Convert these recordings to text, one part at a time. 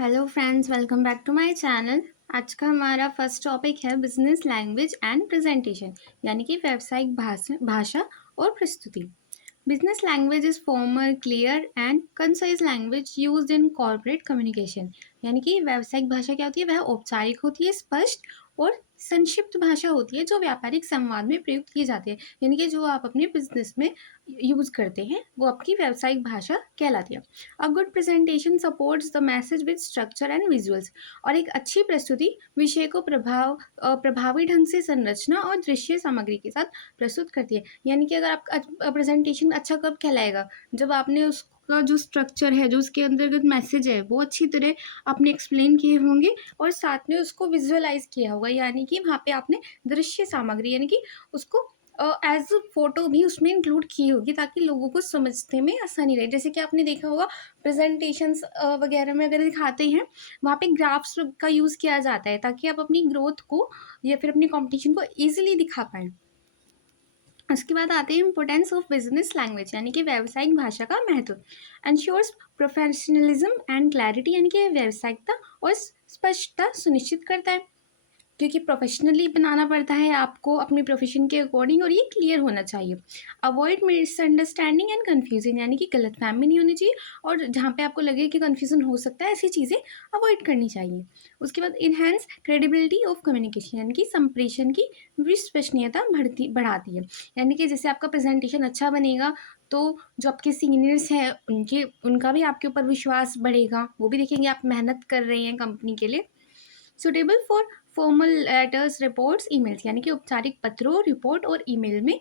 Hello friends, welcome back to my channel. आज का हमारा फर्स्ट टॉपिक है बिजनेस लैंग्वेज एंड प्रेजेंटेशन, यानी कि व्यावसायिक भाषा और प्रस्तुति। Business language is formal, clear and concise language used in corporate communication. यानी कि व्यावसायिक भाषा क्या होती है, वह औपचारिक होती है, स्पष्ट और संक्षिप्त भाषा होती है जो व्यापारिक संवाद में प्रयुक्त की जाती है। यानी कि जो आप अपने बिजनेस में यूज करते हैं वो आपकी व्यावसायिक भाषा कहलाती है। A good presentation supports the message with structure and visuals. और एक अच्छी प्रस्तुति विषय को प्रभावी ढंग से संरचना और दृश्य सामग्री के साथ प्रस्तुत करती है। यानी कि अगर आपका प्रेजेंटेशन अच्छा कब कहलाएगा, जब आपने उसका जो स्ट्रक्चर है, जो उसके अंतर्गत मैसेज है, वो अच्छी तरह आपने एक्सप्लेन किए होंगे और साथ में उसको विजुअलाइज किया होगा। यानी कि वहाँ पे आपने दृश्य सामग्री यानी कि उसको एज फोटो भी उसमें इंक्लूड की होगी ताकि लोगों को समझने में आसानी रहे। जैसे कि आपने देखा होगा प्रेजेंटेशंस वगैरह में अगर दिखाते हैं, वहाँ पे ग्राफ्स का यूज़ किया जाता है ताकि आप अपनी ग्रोथ को या फिर अपनी कॉम्पिटिशन को ईजिली दिखा पाएँ। उसके बाद आते हैं इंपोर्टेंस ऑफ बिजनेस लैंग्वेज, यानी कि व्यावसायिक भाषा का महत्व। एंश्योर्स प्रोफेशनलिज्म एंड क्लैरिटी, यानी कि व्यावसायिकता और स्पष्टता सुनिश्चित करता है, क्योंकि प्रोफेशनली बनाना पड़ता है आपको अपने प्रोफेशन के अकॉर्डिंग, और ये क्लियर होना चाहिए। अवॉइड मिसअंडरस्टैंडिंग एंड कन्फ्यूजन, यानी कि गलतफहमी नहीं होनी चाहिए, और जहाँ पे आपको लगे कि कन्फ्यूजन हो सकता है ऐसी चीज़ें अवॉइड करनी चाहिए। उसके बाद इनहेंस क्रेडिबिलिटी ऑफ कम्युनिकेशन, यानी कि संप्रेषण की विश्वसनीयता बढ़ाती है। यानी कि जैसे आपका प्रेजेंटेशन अच्छा बनेगा तो जो आपके सीनियर्स हैं उनका भी आपके ऊपर विश्वास बढ़ेगा, वो भी देखेंगे आप मेहनत कर रहे हैं कंपनी के लिए। Suitable for formal letters, reports, emails, यानी कि औपचारिक पत्रों, रिपोर्ट और ईमेल में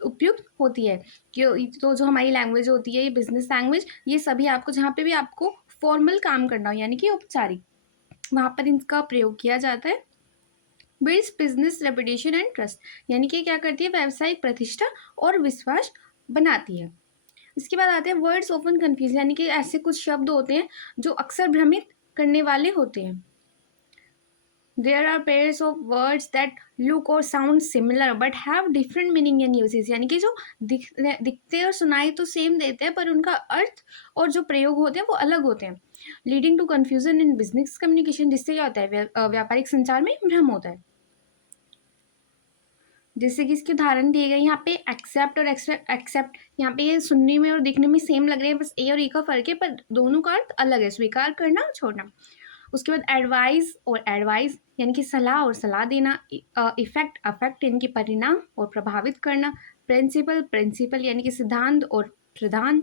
उपयुक्त होती है। कि तो जो हमारी लैंग्वेज होती है, ये बिजनेस लैंग्वेज, ये सभी आपको जहाँ पे भी आपको फॉर्मल काम करना हो यानी कि औपचारिक, वहाँ पर इनका प्रयोग किया जाता है। Builds business reputation and trust, यानी कि क्या करती है, व्यावसायिक प्रतिष्ठा और विश्वास बनाती है। इसके बाद आते हैं वर्ड्स ऑफन कन्फ्यूज, यानी कि ऐसे कुछ शब्द होते हैं जो अक्सर भ्रमित करने वाले होते हैं। There are pairs of words that look or sound similar but have different meaning and uses, यानी कि जो दिखते और सुनाई तो सेम देते हैं पर उनका अर्थ और जो प्रयोग होते हैं वो अलग होते हैं। Leading to confusion in business communication, जिससे क्या होता है, व्यापारिक संचार में भ्रम होता है। जैसे कि इसके उदाहरण दिए गए यहाँ पे एक्सेप्ट और एक्सेप्ट, यहाँ पे ये सुनने में और दिखने में सेम लग रहे हैं, बस ए और ई का फर्क है, पर दोनों का अर्थ अलग है, स्वीकार करना और छोड़ना। उसके बाद एडवाइस और एडवाइस, यानी कि सलाह और सलाह देना। इफेक्ट अफेक्ट, यानी कि परिणाम और प्रभावित करना। प्रिंसिपल प्रिंसिपल, यानी कि सिद्धांत और प्रधान।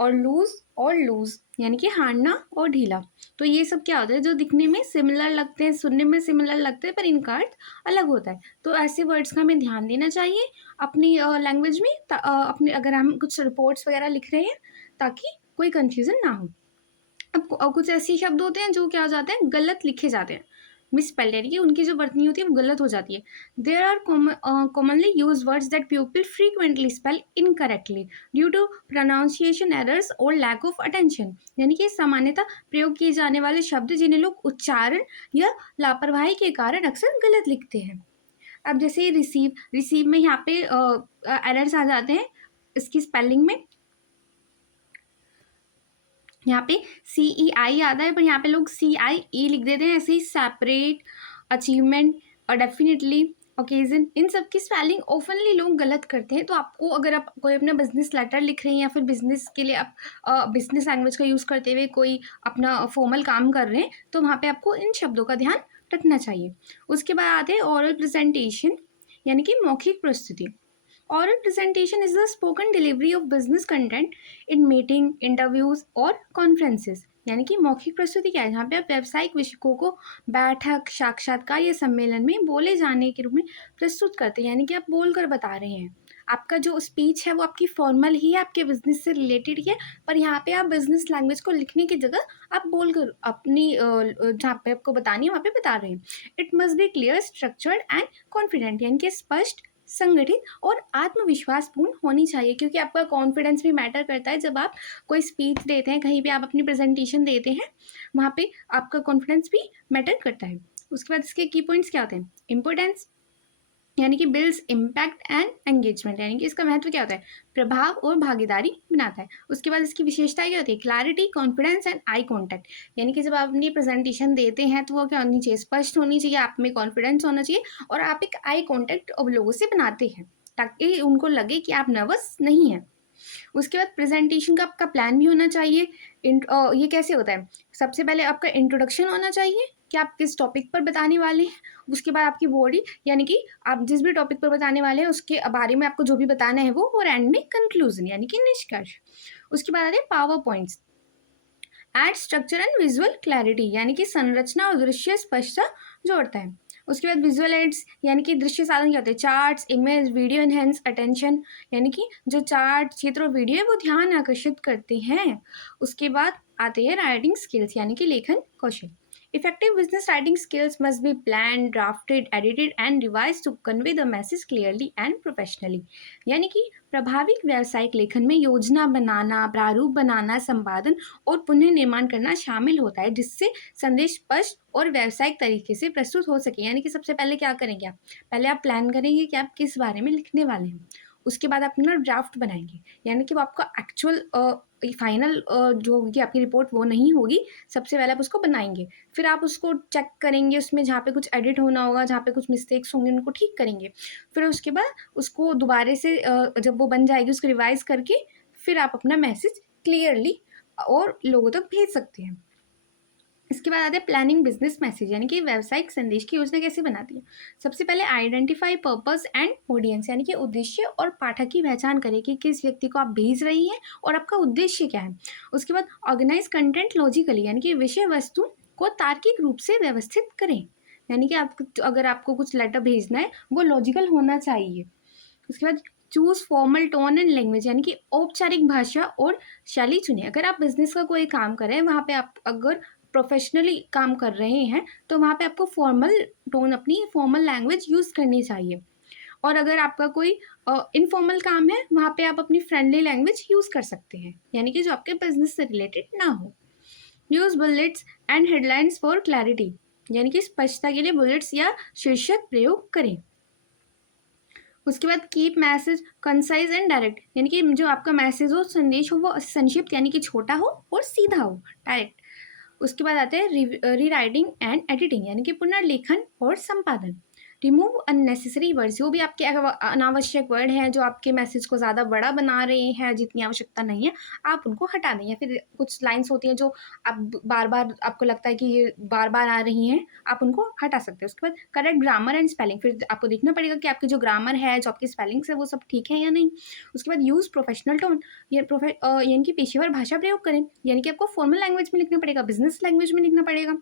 और लूज, यानी कि हारना और ढीला। तो ये सब क्या होता है, जो दिखने में सिमिलर लगते हैं, सुनने में सिमिलर लगते हैं, पर इनका अर्थ अलग होता है। तो ऐसे वर्ड्स का हमें ध्यान देना चाहिए अपनी लैंग्वेज में, अपने अगर हम कुछ रिपोर्ट्स वगैरह लिख रहे हैं, ताकि कोई कन्फ्यूज़न ना हो। अब कुछ ऐसे शब्द होते हैं जो क्या हो जाते हैं, गलत लिखे जाते हैं, मिसस्पेल्ड, यानी कि उनकी जो वर्तनी होती है वो गलत हो जाती है। There are commonly use words that people frequently spell incorrectly due to pronunciation errors और लैक ऑफ अटेंशन, यानी कि सामान्यतः प्रयोग किए जाने वाले शब्द जिन्हें लोग उच्चारण या लापरवाही के कारण अक्सर गलत लिखते हैं। अब जैसे रिसीव में यहाँ पे एरर्स आ जाते हैं इसकी स्पेलिंग में। यहाँ पे CEI आता है, पर यहाँ पे लोग CIE लिख देते हैं। ऐसे ही सेपरेट, अचीवमेंट और डेफिनेटली, ओकेजन, इन सब की स्पेलिंग ओपनली लोग गलत करते हैं। तो आपको अगर आप कोई अपना बिजनेस लेटर लिख रहे हैं या फिर बिजनेस के लिए आप बिजनेस लैंग्वेज का यूज़ करते हुए कोई अपना फॉर्मल काम कर रहे हैं, तो वहाँ पे आपको इन शब्दों का ध्यान रखना चाहिए। उसके बाद आते हैं ओरल प्रेजेंटेशन, यानी कि मौखिक प्रस्तुति। Oral presentation is the spoken delivery of business content in meeting, interviews और conferences। यानी कि मौखिक प्रस्तुति क्या है, जहाँ पे आप व्यावसायिक विषयों को बैठक, साक्षात्कार या सम्मेलन में बोले जाने के रूप में प्रस्तुत करते हैं। यानी कि आप बोल कर बता रहे हैं, आपका जो स्पीच है वो आपकी फॉर्मल ही है, आपके बिजनेस से रिलेटेड ही है, पर यहाँ पे आप बिजनेस लैंग्वेज को लिखने की जगह आप बोलकर अपनी जहाँ पे आपको बतानी है वहाँ पे बता रहे हैं। It must be clear, structured and confident, यानी कि स्पष्ट, संगठित और आत्मविश्वासपूर्ण होनी चाहिए, क्योंकि आपका कॉन्फिडेंस भी मैटर करता है। जब आप कोई स्पीच देते हैं, कहीं पे आप अपनी प्रेजेंटेशन देते हैं, वहाँ पे आपका कॉन्फिडेंस भी मैटर करता है। उसके बाद इसके की पॉइंट्स क्या होते हैं, इम्पोर्टेंस, यानी कि बिल्ड्स इम्पैक्ट एंड एंगेजमेंट, यानी कि इसका महत्व क्या होता है, प्रभाव और भागीदारी बनाता है। उसके बाद इसकी विशेषताएं क्या होती है, clarity, confidence and eye contact, यानी कि जब आप अपनी प्रेजेंटेशन देते हैं तो वो क्या होनी चाहिए, स्पष्ट होनी चाहिए, आप में कॉन्फिडेंस होना चाहिए और आप एक आई कॉन्टैक्ट अब लोगों से बनाते हैं ताकि उनको लगे कि आप नर्वस नहीं हैं। उसके बाद प्रेजेंटेशन का आपका प्लान भी होना चाहिए। ये कैसे होता है, सबसे पहले आपका इंट्रोडक्शन होना चाहिए कि आप किस टॉपिक पर बताने वाले हैं। उसके बाद आपकी बॉडी, यानी कि आप जिस भी टॉपिक पर बताने वाले हैं उसके बारे में आपको जो भी बताना है वो, और एंड में कंक्लूजन यानी कि निष्कर्ष। उसके बाद आते हैं power points, aid structure and visual clarity, यानी कि संरचना और दृश्य स्पष्टता जोड़ता है। उसके बाद विजुअल एड्स, यानी कि दृश्य साधन क्या होते हैं, charts, image, video enhance attention, यानी कि जो चार्ट, चित्र और वीडियो है वो ध्यान आकर्षित करते हैं। उसके बाद आते हैं राइटिंग स्किल्स, यानी कि लेखन कौशल। Effective business writing skills must be planned, drafted, edited and revised to convey the message clearly and professionally. यानी कि प्रभावी व्यावसायिक लेखन में योजना बनाना, प्रारूप बनाना, संपादन और पुनः निर्माण करना शामिल होता है जिससे संदेश स्पष्ट और व्यावसायिक तरीके से प्रस्तुत हो सके। यानी कि सबसे पहले क्या करेंगे आप, पहले आप प्लान करेंगे कि आप किस बारे में लिखने वाले हैं। उसके बाद आप अपना ड्राफ्ट बनाएंगे, यानी कि वो आपका एक्चुअल फाइनल जो होगी आपकी रिपोर्ट वो नहीं होगी, सबसे पहले आप उसको बनाएंगे। फिर आप उसको चेक करेंगे, उसमें जहाँ पे कुछ एडिट होना होगा, जहाँ पे कुछ मिस्टेक्स होंगे उनको ठीक करेंगे। फिर उसके बाद उसको दोबारा से जब वो बन जाएगी उसको रिवाइज करके फिर आप अपना मैसेज क्लियरली और लोगों तक भेज सकते हैं। इसके बाद आते हैं प्लानिंग बिजनेस मैसेज, यानी कि व्यावसायिक संदेश की योजना कैसे बनाती है। सबसे पहले आइडेंटिफाई पर्पस एंड ऑडियंस, यानी कि उद्देश्य और पाठक की पहचान करें कि किस व्यक्ति को आप भेज रही हैं और आपका उद्देश्य क्या है। उसके बाद ऑर्गेनाइज कंटेंट लॉजिकली, यानी कि विषय वस्तु को तार्किक रूप से व्यवस्थित करें, यानी कि आप अगर आपको कुछ लेटर भेजना है वो लॉजिकल होना चाहिए। उसके बाद choose formal tone and language, यानी कि औपचारिक भाषा और शैली चुनिए। अगर आप बिजनेस का कोई काम कर रहे हैं वहाँ पे आप अगर प्रोफेशनली काम कर रहे हैं तो वहाँ पे आपको फॉर्मल टोन, अपनी फॉर्मल लैंग्वेज यूज़ करनी चाहिए। और अगर आपका कोई इनफॉर्मल काम है वहाँ पे आप अपनी फ्रेंडली लैंग्वेज यूज़ कर सकते हैं, यानी कि जो आपके बिजनेस से रिलेटेड ना हो। Use bullets and headlines for clarity, यानी कि स्पष्टता के लिए बुलेट्स या शीर्षक प्रयोग करें। उसके बाद keep message concise and direct, यानी कि जो आपका मैसेज हो, संदेश हो, वो संक्षिप्त यानी कि छोटा हो और सीधा हो, डायरेक्ट। उसके बाद आते हैं री राइटिंग एंड एडिटिंग, यानी कि पुनर्लेखन और संपादन। रिमूव अननेसेसरी वर्ड्स, जो भी आपके अनावश्यक वर्ड हैं जो आपके मैसेज को ज़्यादा बड़ा बना रहे हैं, जितनी आवश्यकता नहीं है आप उनको हटा दें। या फिर कुछ लाइन्स होती हैं जो आप बार बार आपको लगता है कि ये बार बार आ रही हैं, आप उनको हटा सकते हैं। उसके बाद करेक्ट ग्रामर एंड स्पेलिंग, फिर आपको देखना पड़ेगा कि आपकी जो ग्रामर है, जो आपकी स्पेलिंग्स है वो सब ठीक है या नहीं। उसके बाद यूज़ प्रोफेशनल टोन, यानी कि पेशेवर भाषा प्रयोग करें, यानी कि आपको फॉर्मल लैंग्वेज में लिखना पड़ेगा, बिजनेस लैंग्वेज में लिखना पड़ेगा।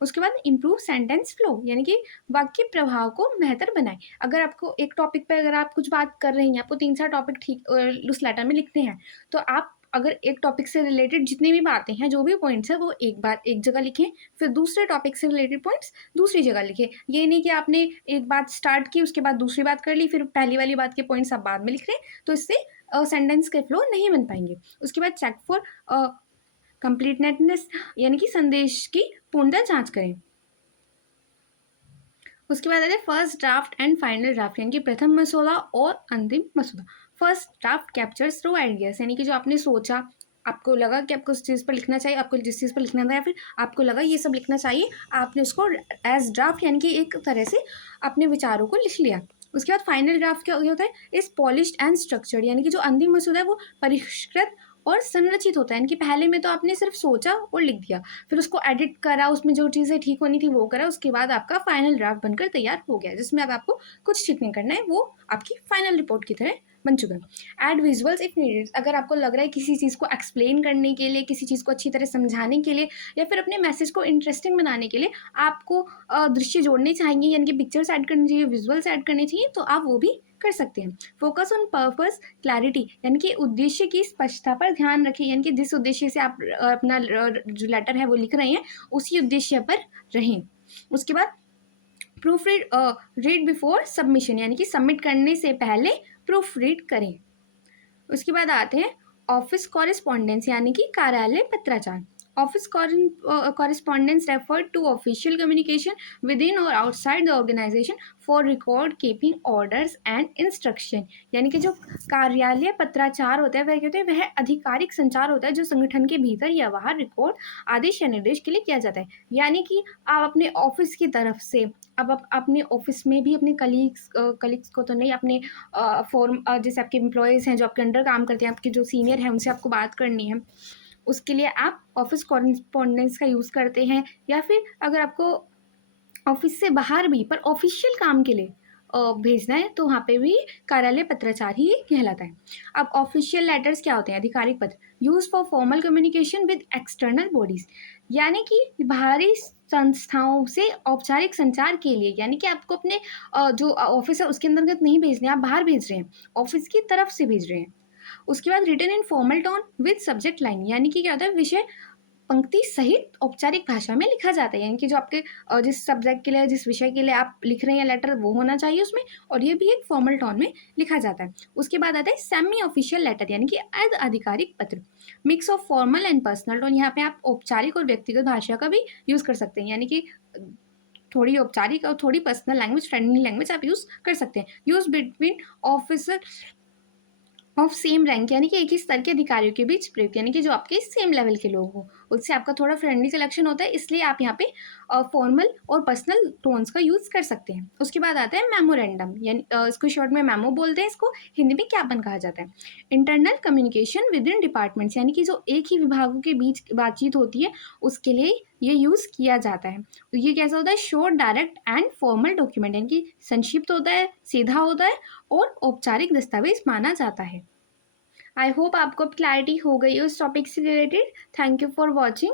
उसके बाद इम्प्रूव सेंटेंस फ्लो, यानी कि वाक्य प्रभाव को बेहतर बनाएं। अगर आपको एक टॉपिक पर अगर आप कुछ बात कर रही हैं, आपको 3-4 टॉपिक ठीक उस लेटर में लिखने हैं, तो आप अगर एक टॉपिक से रिलेटेड जितनी भी बातें हैं, जो भी पॉइंट्स हैं, वो एक बार एक जगह लिखें, फिर दूसरे टॉपिक से रिलेटेड पॉइंट्स दूसरी जगह लिखें। ये नहीं कि आपने एक बात स्टार्ट की उसके बाद दूसरी बात कर ली, फिर पहली वाली बात के पॉइंट्स आप बाद में लिख रहे हैं, तो इससे सेंटेंस के फ्लो नहीं बन पाएंगे। उसके बाद चेक फॉर कंप्लीटनेस, यानी कि संदेश की पूर्णता जांच करें। उसके बाद आते हैं first draft and final draft, यानी कि प्रथम मसौदा और अंतिम मसौदा। First draft captures through ideas, यानी कि जो आपने सोचा, आपको लगा कि आपको उस चीज़ पर लिखना चाहिए, आपको जिस चीज़ पर लिखना था या फिर आपको लगा ये सब लिखना चाहिए, आपने उसको एज ड्राफ्ट यानी कि एक तरह से अपने विचारों को लिख लिया। उसके बाद फाइनल ड्राफ्ट क्या होता है, इस पॉलिश्ड एंड स्ट्रक्चर्ड, यानी कि जो अंतिम मसौदा है वो परिष्कृत और संरचित होता है। यानी कि पहले में तो आपने सिर्फ सोचा और लिख दिया, फिर उसको एडिट करा, उसमें जो चीज़ें ठीक होनी थी वो करा, उसके बाद आपका फाइनल ड्राफ्ट बनकर तैयार हो गया, जिसमें अब आपको कुछ ठीक नहीं करना है, वो आपकी फाइनल रिपोर्ट की तरह बन चुका है। ऐड विजुअल्स इफ नीडेड, अगर आपको लग रहा है किसी चीज़ को एक्सप्लेन करने के लिए, किसी चीज़ को अच्छी तरह समझाने के लिए या फिर अपने मैसेज को इंटरेस्टिंग बनाने के लिए आपको दृश्य जोड़ने चाहिए, यानी कि पिक्चर्स ऐड करनी चाहिए, विजुअल्स ऐड करने चाहिए, तो आप वो भी कर सकते हैं। फोकस ऑन पर्पस क्लैरिटी, यानी कि उद्देश्य की स्पष्टता पर ध्यान रखें, यानी कि जिस उद्देश्य से आप अपना जो लेटर है वो लिख रहे हैं उसी उद्देश्य पर रहें। उसके बाद प्रूफ रीड बिफोर सबमिशन, यानी कि सबमिट करने से पहले प्रूफ रीड करें। उसके बाद आते हैं ऑफिस कॉरेस्पॉन्डेंस, यानी कि कार्यालय पत्राचार। Office correspondence refer to official communication within or outside the organization for record keeping orders and instruction. यानी कि जो कार्यालय पत्राचार होता है वह कहते हैं वह आधिकारिक संचार होता है जो संगठन के भीतर या बाहर रिकॉर्ड आदेश या निर्देश के लिए किया जाता है। यानी कि आप अपने ऑफिस की तरफ से अब आप अपने ऑफिस में भी अपने कलीग्स को तो नहीं, अपने फॉर्म जैसे आपके एम्प्लॉयज़ हैं जो आपके अंडर काम करते हैं, आपके जो सीनियर हैं उनसे आपको बात करनी है, उसके लिए आप ऑफिस कॉरेस्पॉन्डेंस का यूज़ करते हैं। या फिर अगर आपको ऑफिस से बाहर भी पर ऑफिशियल काम के लिए भेजना है तो वहाँ पे भी कार्यालय पत्राचार ही कहलाता है। अब ऑफिशियल लेटर्स क्या होते हैं? आधिकारिक पत्र use for formal communication with external bodies, यानी कि बाहरी संस्थाओं से औपचारिक संचार के लिए, यानी कि आपको अपने जो ऑफिस है उसके अंतर्गत नहीं भेजने, आप बाहर भेज रहे हैं, ऑफिस की तरफ से भेज रहे हैं। उसके बाद written in formal tone with subject line, यानी कि क्या होता है, विषय पंक्ति सहित औपचारिक भाषा में लिखा जाता है। यानी कि जो आपके जिस सब्जेक्ट के लिए, जिस विषय के लिए आप लिख रहे हैं लेटर, वो होना चाहिए उसमें, और ये भी एक फॉर्मल टोन में लिखा जाता है। उसके बाद आता है सेमी ऑफिशियल लेटर, यानी कि अर्ध आधिकारिक पत्र, mix of formal and personal tone. यहाँ पे आप औपचारिक और व्यक्तिगत भाषा का भी यूज कर सकते हैं, यानी कि थोड़ी औपचारिक और थोड़ी पर्सनल लैंग्वेज, फ्रेंडली लैंग्वेज आप यूज कर सकते हैं। Use between officer of same rank, यानी कि एक ही स्तर के अधिकारियों के बीच प्रयुक्त, यानी कि जो आपके सेम लेवल के लोग हो, उससे आपका थोड़ा फ्रेंडली सिलेक्शन होता है, इसलिए आप यहाँ पे फॉर्मल और पर्सनल टोन्स का यूज कर सकते हैं। उसके बाद आता है मेमोरेंडम, यानी इसको शॉर्ट में मेमो बोलते हैं, इसको हिंदी में ज्ञापन कहा जाता है। Internal communication with in departments, यानी कि जो एक ही विभागों के बीच बातचीत होती है उसके लिए ये यूज किया जाता है। तो ये कैसा होता है? Short, direct and formal document, यानी कि संक्षिप्त होता है, सीधा होता है और औपचारिक दस्तावेज माना जाता है। आई होप आपको अब क्लैरिटी हो गई उस टॉपिक से related. Thank you for watching.